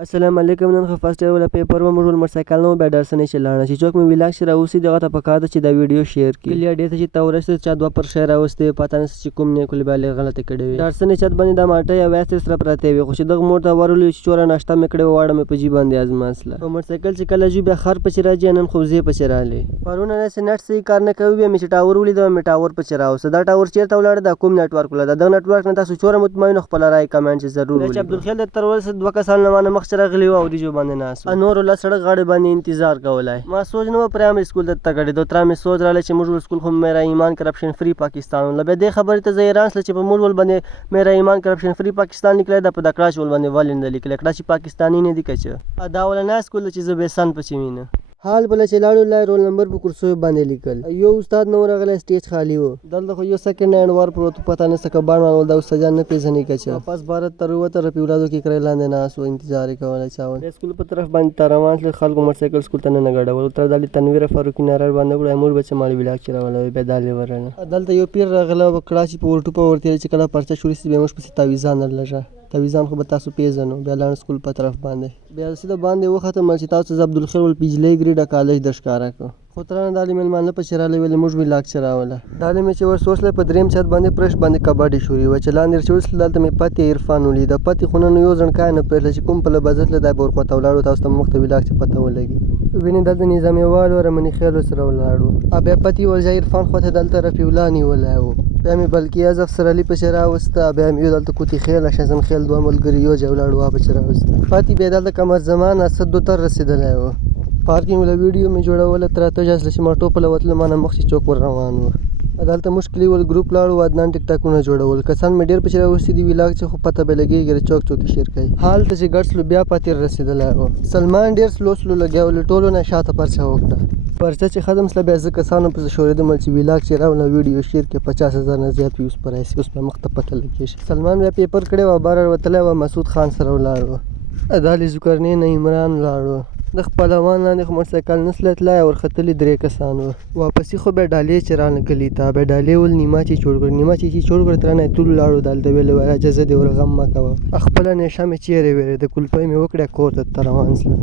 السلام علیکم. نن خو فرست ایئر ولا پیپر و موږ موټرسایکل نه بیا ډرسنې چې لاړه چې څوک مې ویلاګ چې راوستي دغه ته پکار ده چې دا ویډیو شیر کړي. کلیا ډې ته چې ته ورسېد چا دوه پر شی راوستې پته نشته چې کوم نیکولې بیا لږ غلطې کړې وي. ډرسنې چت باندې دا مالټۍ او ویاستې سره پرتې وي خو چې دغه موټ ته ورولو چې چوره ناشته مې کړې وه واړه مې په جیب باندې ازماسله. په موټرسایکل چې کله ځو بیا خر پسې راځي نن خو وزې پسې رالې. پرون داسې نټ صحیح کار نه کوي بیا مې چې ټاور ولیده مې ټاور پسې راوسته. دا ټاور چېرته ولاړه دا کوم نیټورک ولاړه دغه نیټورک نه تاسو چوره مطمئن خپله رای کمنټ چې ضرور ولیکئ. عبدالخیل درته ورسېد دوه کسان له مانه مخکې راغلي وو او وریجو باندې ناست وو. نورو له سړک غاړې باندې انتظار کولای. ما سوچ نه وه پرایمري سکول ته تګړېدو ترا مې سوچ راغلی چې موږ سکول خو میرا ایمان کرپشن فری پاکستان وله. بیا دې خبرې ته زه حیران سله چې په موږ ول باندې میرا ایمان کرپشن فری پاکستان لیکلی ده په د کړاچ ول باندې ولې نه ده لیکلی کړاچ پاکستاني نه دي که څه دا ولنی سکول ده چې زه بېسن پسې وینه. حال بله چې لاړو لای رول نمبر په کرسیو باندې لیکل. یو استاد نه ورغلی سټیج خالي و. دلته خو یو سیکنډ هینډ وار پروت پته نشته که بانډ وال دا استادان نه پېژني که څه. واپس بارت ته راووته رفیع ولادو کې کرۍ لاندې ناست و انتظار یې کولی چا ول. د سکول په طرف باندې ته روان شول خلکو موټرسایکل سکول ته نه ګډول. تر دالې تنویره فاروقي ناره باندې کړو موږ به څه ماړه ولاګ چې راولوي بیا دالې ورنه. دلته یو پیر راغلی و کړاچ په ورټوپه ورتېري چې کله پرچه شروع شي بیا موږ پسې تاویزان لږه تاویزان خو به تاسو پیژنو. بیا لاړ سکول په طرف باندې بیا سیده باندې وختم چې تاسو زه عبدالخیر ول پیجلۍ ګریډه کالج در ښکاره کړو. خو ترانه دالې مېلمانه پسې راغلی ولې موږ ویلاګ چې راوله. دالې مې چې ور سوچله په درېیم چھت باندې پرش باندې کباډي شوري وه چې لاندې چې وسله دلته مې پتې عرفان ولیده. پتې خو نن یو ځڼکای نه پرېښله چې کوم پله به زه تله دا به ورخواته ولاړو تاسو ته مخ ته ویلاګ چې پته ولګي. وینې دلته نظامي والو رمني خیلو سره ولاړو. بیا پتې ورځه عرفان خواته دلته رفیع الله نیولی و. بیا مې بلکې از افسر علي پسې راوسته. بیا مې یو دلته کوتي خیل شزم خیل دوه ملګري یو ځای ولاړو وا پسې راوسته. پاتې بیا دلته قمر زمان اسد تر رسېدلی و. پارکینګ ولا ویډیو مې جوړوله تر اته جاسله چې ما ټوپله وتله ما نه مخکې چوک ور روان و. دلته موږ کلیوال ګروپ لاړو عدنان ټیک ټاکونه جوړول. کسان مې ډېر پسې راوستي دي ویلاګ چې خو پته به لګېږي د چوک چوک شیر کوي. حال ته چې ګډ سلو بیا پاتې رسېدلی و. سلمان ډېر سلو لګیا ول ټولو نه شاته پرچه وکړه. پرچه چې ختم سله بیا زه کسانو پسې شورېدم چې ویلاګ چې راوله ویډیو شیر کړې 50,000 نه زیات ویوز پر راسي. اوس بیا مخ ته پته لګېږي. سلمان بیا پیپر کړی و بهر وتلی و مسعود خان سره ولاړ و. دالې ذوالقرنین نه عمران ولاړ و. د خپلوان لاندې خو موټرسایکل نسله تللی ورختلي 3 کسان وو. واپسي خو بیا ډالې چې رانه کلي ته بیا ډالې ول نیما چې جوړ کړ. نیما چې جوړ کړ ترانه یې ټول ولاړو دلته ویلې وایه اجازه دې ور غم مه کوه. خپله نیشه مې چیرې ویرې د کلپۍ مې وکړې کور ته روان سله.